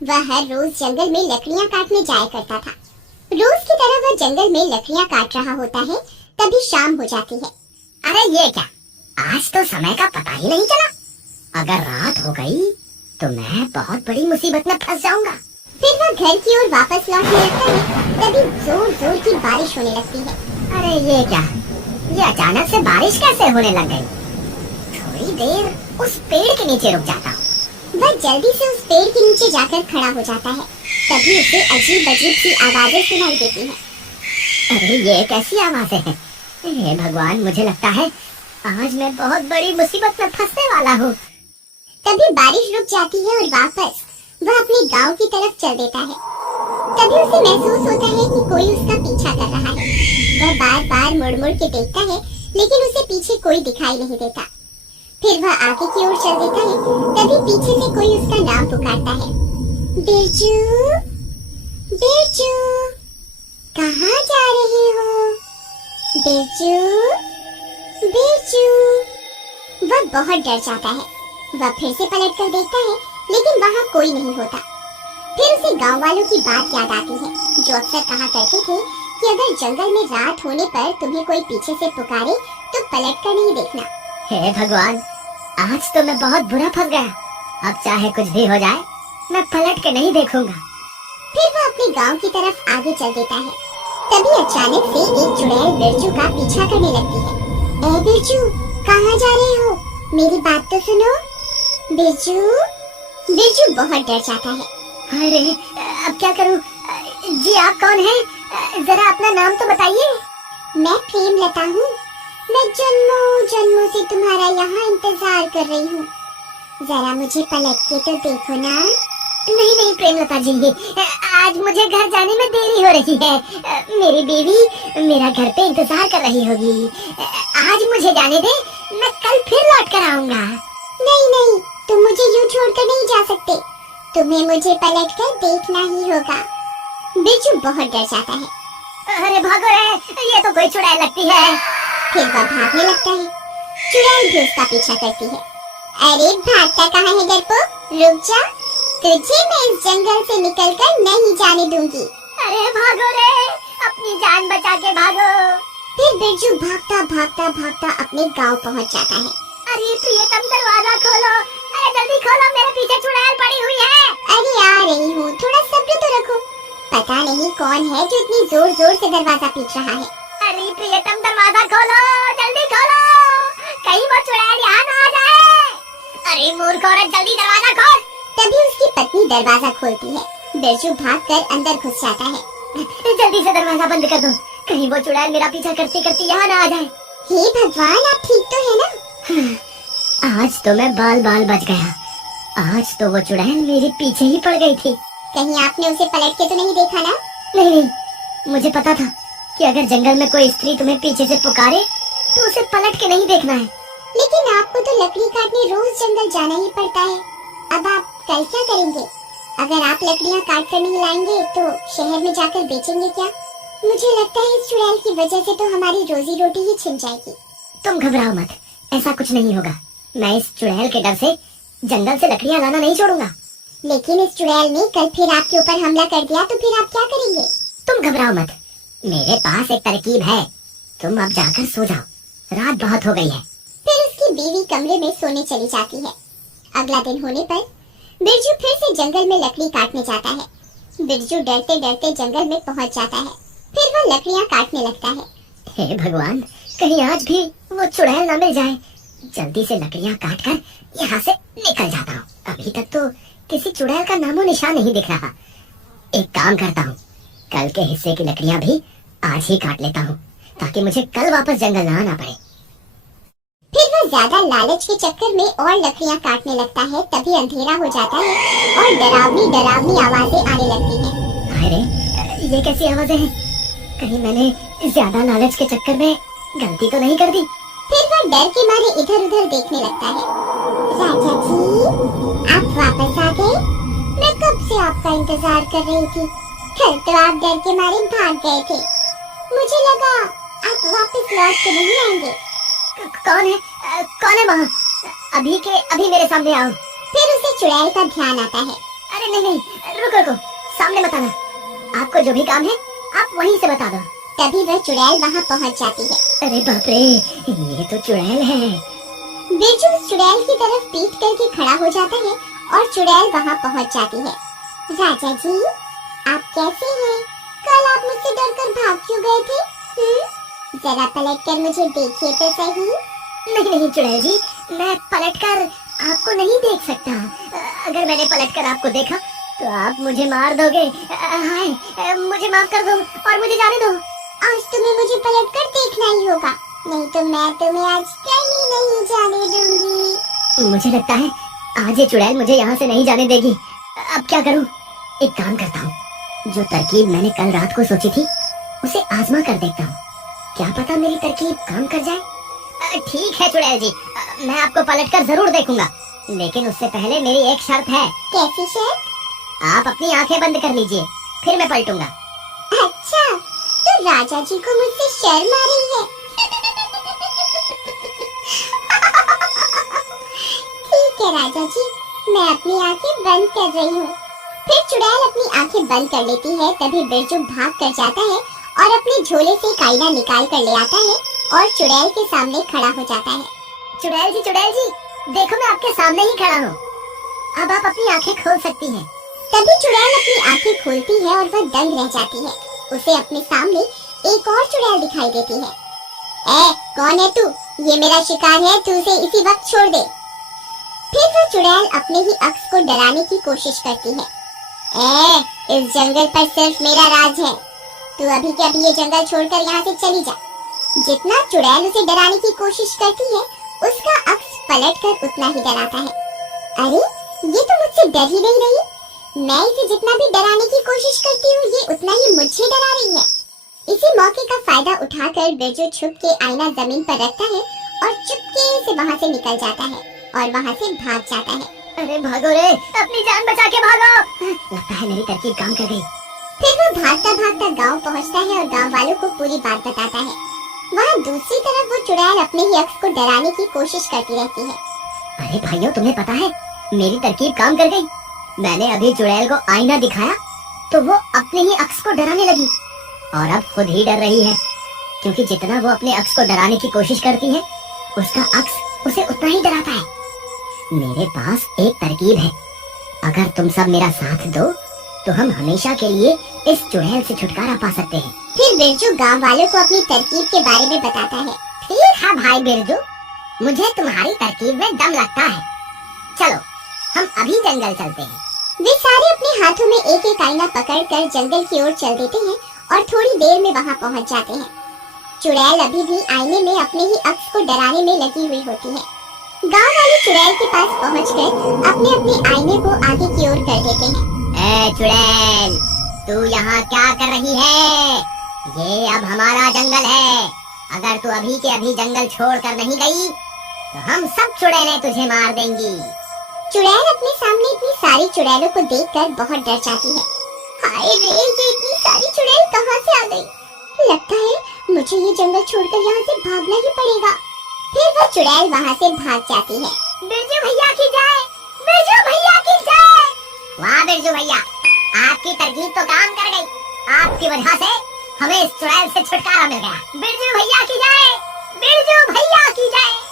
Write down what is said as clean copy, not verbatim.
वह हर रोज जंगल में लकड़ियाँ काटने जाया करता था। रोज की तरह वह जंगल में लकड़ियाँ काट रहा होता है, तभी शाम हो जाती है। अरे ये क्या, आज तो समय का पता ही नहीं चला। अगर रात हो गई तो मैं बहुत बड़ी मुसीबत में फंस जाऊंगा। फिर वह घर की ओर वापस लौटने लगता है, तभी जोर जोर की बारिश होने लगती है। अरे ये क्या, ये अचानक से बारिश कैसे होने लग गई? थोड़ी देर उस पेड़ के नीचे रुक जाता हूँ। वह जल्दी से उस पेड़ के नीचे जाकर खड़ा हो जाता है। तभी उसे अजीब अजीब सी आवाजें सुनाई देती हैं। अरे ये कैसी आवाजें हैं? हे भगवान, मुझे लगता है आज मैं बहुत बड़ी मुसीबत में फंसने वाला हूँ। तभी बारिश रुक जाती है और वापस वह अपने गांव की तरफ चल देता है। तभी उसे महसूस होता है कि कोई उसका पीछा कर रहा है। वह बार बार मुड़ मुड़ के देखता है, लेकिन उसे पीछे कोई दिखाई नहीं देता। फिर वह आगे की ओर चल देता है, तभी पीछे से कोई उसका नाम पुकारता है। बिरजू, बिरजू, कहाँ जा रहे हो? बिरजू, बिरजू। वह बहुत डर जाता है। वह फिर से पलट कर देखता है, लेकिन वहाँ कोई नहीं होता। फिर उसे गांव वालों की बात याद आती है, जो अक्सर कहा करते थे कि अगर जंगल में रात होने पर तुम्हें कोई पीछे से पुकारे तो पलट कर नहीं देखना। हे भगवान, आज तो मैं बहुत बुरा फंस गया। अब चाहे कुछ भी हो जाए, मैं पलट के नहीं देखूंगा। फिर वह अपने गांव की तरफ आगे चल देता है। तभी अचानक से एक चुड़ैल बिरजू का पीछा करने लगती है। ए बिरजू, कहाँ जा रहे हो? मेरी बात तो सुनो। बिरजू। बिरजू बहुत डर जाता है। अरे अब क्या करूं? जी आप कौन हैं? जरा अपना नाम तो बताइए। मैं प्रेमलता हूँ। मैं जन्मों जन्मों से तुम्हारा यहाँ इंतजार कर रही हूँ। जरा मुझे पलट के तो देखो ना। नहीं नहीं प्रेमलता जी, आज मुझे घर जाने में देरी हो रही है। मेरी बीवी मेरा घर पे इंतजार कर रही होगी। आज मुझे जाने दे, मैं कल फिर लौट कर आऊंगा। नहीं नहीं, तुम मुझे यूँ छोड़कर नहीं जा सकते। तुम्हें मुझे पलट कर देखना ही होगा। बिरजू बहुत डर जाता है। अरे भागो रे, ये तो कोई चुड़ैल लगती है। फिर वह भागने लगता है। चुड़ैल भी उसका पीछा करती है। अरे भागता कहाँ है डरपोक? रुक जा, तुझे मैं इस जंगल से निकलकर नहीं जाने दूंगी। अरे भागो रे, अपनी जान बचा के भागो। फिर बिरजू भागता भागता भागता अपने गांव पहुंच जाता है। अरे प्रियतम, दरवाजा खोलो। अरे जल्दी खोलो, मेरे पीछे चुड़ैल पड़ी हुई है। अरे आ रही हूँ, थोड़ा सब्र तो रखो। पता नहीं कौन है जो इतनी जोर जोर से दरवाजा पीट रहा है। अरे प्रियतम, दरवाजा खोलो, जल्दी खोलो, कहीं वो चुड़ैल यहाँ ना आ जाए। अरे मूर्ख औरत, जल्दी दरवाजा खोल। तभी उसकी पत्नी दरवाजा खोलती है। बिरजू भागकर अंदर घुस जाता है। जल्दी से दरवाजा बंद कर दो, कहीं वो चुड़ैल मेरा पीछा करती करती यहाँ ना आ जाए। हे भगवान, आप ठीक तो है ना? आज तो मैं बाल बाल बच गया। आज तो वो चुड़ैल मेरे पीछे ही पड़ गई थी। कहीं आपने उसे पलट के तो नहीं देखा ना? नहीं नहीं, मुझे पता था कि अगर जंगल में कोई स्त्री तुम्हें पीछे से पुकारे तो उसे पलट के नहीं देखना है। लेकिन आपको तो लकड़ी काटने रोज जंगल जाना ही पड़ता है। अब आप कल क्या करेंगे? अगर आप लकड़ियाँ काट कर नहीं लाएंगे तो शहर में जाकर बेचेंगे क्या? मुझे लगता है इस चुड़ैल की वजह से तो हमारी रोजी रोटी ही छिन जाएगी। तुम घबराओ मत, ऐसा कुछ नहीं होगा। मैं इस चुड़ैल के डर से जंगल से लकड़ियाँ लाना नहीं छोड़ूंगा। लेकिन इस चुड़ैल ने कल फिर आपके ऊपर हमला कर दिया तो फिर आप क्या करेंगे? तुम घबराओ मत, मेरे पास एक तरकीब है। तुम अब जाकर सो जाओ, रात बहुत हो गई है। फिर उसकी बीवी कमरे में सोने चली जाती है। अगला दिन होने पर बिरजू फिर से जंगल में लकड़ी काटने जाता है। बिरजू डरते डरते जंगल में पहुंच जाता है। फिर वह लकड़ियां काटने लगता है। हे भगवान, कहीं आज भी वो चुड़ैल न मिल जाए। जल्दी से लकड़ियां काटकर यहाँ से निकल जाता हूँ। अभी तक तो किसी चुड़ैल का नामो निशान नहीं दिख रहा। एक काम करता हूँ, कल के हिस्से की लकड़ियां भी आज ही काट लेता हूँ, ताकि मुझे कल वापस जंगल न आना पड़े। फिर वह ज्यादा लालच के चक्कर में और लकड़ियां काटने लगता है। तभी अंधेरा हो जाता है और डरावनी डरावनी आवाजें आने लगती हैं। अरे ये कैसी आवाजें हैं? कहीं मैंने ज्यादा लालच के चक्कर में गलती तो नहीं कर दी? फिर वह डर के मारे इधर उधर देखने लगता है। राजा जी, आप वापस आ गए? मैं कब से आपका इंतजार कर रही थी। कल तो आप डर के मारे भाग गए थे। मुझे लगा आप वापस लौट के नहीं आएंगे। कौन है? कौन है वहाँ? अभी के अभी मेरे सामने आओ। फिर उसे चुड़ैल का ध्यान आता है। अरे नहीं नहीं, रुको रुको, सामने मत आना। आपको जो भी काम है आप वहीं से बता दो। तभी वह चुड़ैल वहाँ पहुँच जाती है। अरे बाप रे, ये तो चुड़ैल है। बिरजू उस चुड़ैल की तरफ पीठ करके खड़ा हो जाता है और चुड़ैल वहाँ पहुँच जाती है। राजा जी, आप कैसे हैं? कल आप मुझसे डरकर भाग क्यों गए थे? जरा पलट कर मुझे देखिए तो सही। नहीं नहीं चुड़ैल जी, मैं पलटकर आपको नहीं देख सकता। अगर मैंने पलटकर आपको देखा तो आप मुझे मार दोगे। हाय, मुझे माफ कर दो और मुझे जाने दो। आज तुम्हें मुझे पलटकर देखना ही होगा, नहीं तो मैं तुम्हें आज कहीं नहीं जाने दूंगी। मुझे लगता है आज ये चुड़ैल मुझे यहाँ से नहीं जाने देगी। अब क्या करूँ? एक काम करता हूँ, जो तरकीब मैंने कल रात को सोची थी उसे आजमा कर देखता हूँ। क्या पता मेरी तरकीब काम कर जाए। ठीक है चुड़ैल जी, मैं आपको पलटकर जरूर देखूंगा, लेकिन उससे पहले मेरी एक शर्त है। कैसी शर्त? आप अपनी आंखें बंद कर लीजिए, फिर मैं पलटूंगा। अच्छा, तो राजा जी को मुझसे शर्म आ रही है। ठीक है राजा जी, मैं अपनी आंखें बंद कर रही हूँ। फिर चुड़ैल अपनी आंखें बंद कर लेती है। तभी बिरजू भाग कर जाता है और अपने झोले से कायदा निकाल कर ले आता है और चुड़ैल के सामने खड़ा हो जाता है। चुड़ैल जी, देखो मैं आपके सामने ही खड़ा हूँ। अब आप अपनी आंखें खोल सकती हैं। तभी चुड़ैल अपनी आंखें खोलती है और वह दंग रह जाती है। उसे अपने सामने एक और चुड़ैल दिखाई देती है। कौन है तू? ये मेरा शिकार है, तू उसे इसी वक्त छोड़ दे। फिर वह चुड़ैल अपने ही अक्स को डराने की कोशिश करती है। इस जंगल पर सिर्फ मेरा राज है, तू अभी के अभी ये जंगल छोड़कर यहाँ से चली जा। जितना चुड़ैल उसे डराने की कोशिश करती है, उसका अक्स पलटकर उतना ही डराता है। अरे, ये तो मुझसे डर ही नहीं रही। मैं इसे जितना भी डराने की कोशिश करती हूँ, ये उतना ही मुझे डरा रही है। इसी मौके का फायदा उठाकर बिरजू छुप के आईना जमीन पर रखता है और चुपके से वहाँ से निकल जाता है और वहाँ से भाग जाता है। अरे भागो रे, अपनी जान बचा के भागो। लगता है मेरी तरकीब काम कर गई। फिर वो भागता भागता गांव पहुंचता है और गांव वालों को पूरी बात बताता है। वहाँ दूसरी तरफ वो चुड़ैल अपने ही अक्स को डराने की कोशिश करती रहती है। अरे भाइयों, तुम्हें पता है मेरी तरकीब काम कर गई। मैंने अभी चुड़ैल को आईना दिखाया तो वो अपने ही अक्स को डराने लगी और अब खुद ही डर रही है, क्योंकि जितना वो अपने अक्स को डराने की कोशिश करती है, उसका अक्स उसे उतना ही डराता है। मेरे पास एक तरकीब है, अगर तुम सब मेरा साथ दो तो हम हमेशा के लिए इस चुड़ैल से छुटकारा पा सकते हैं। फिर बिरजू गांव वालों को अपनी तरकीब के बारे में बताता है। ठीक है भाई बिरजू, मुझे तुम्हारी तरकीब में दम लगता है। चलो हम अभी जंगल चलते हैं। वे सारे अपने हाथों में एक एक आईना पकड़कर जंगल की ओर चल देते हैं और थोड़ी देर में वहाँ पहुँच जाते हैं। चुड़ैल अभी भी आईने में अपने ही अक्स को डराने में लगी हुई होती है। गांव वाले चुड़ैल के पास पहुंचकर अपने अपने आईने को आगे की ओर कर देते हैं। चुड़ैल, तू यहाँ क्या कर रही है? ये अब हमारा जंगल है। अगर तू अभी के अभी जंगल छोड़कर नहीं गई तो हम सब चुड़ैलें तुझे मार देंगी। चुड़ैल अपने सामने इतनी सारी चुड़ैलों को देखकर बहुत डर जाती है। हाय रे, ये इतनी सारी चुड़ैल कहाँ से आ गई? लगता है मुझे ये जंगल छोड़कर यहाँ से भागना ही पड़ेगा। फिर वो चुड़ैल वहाँ से भाग जाती है। बिरजू भैया की जय, बिरजू भैया की जय। वाह बिरजू भैया, आपकी तरकीब तो काम कर गई। आपकी वजह से हमें इस चुड़ैल से छुटकारा मिल गया। बिरजू भैया की जय, बिरजू भैया की जय।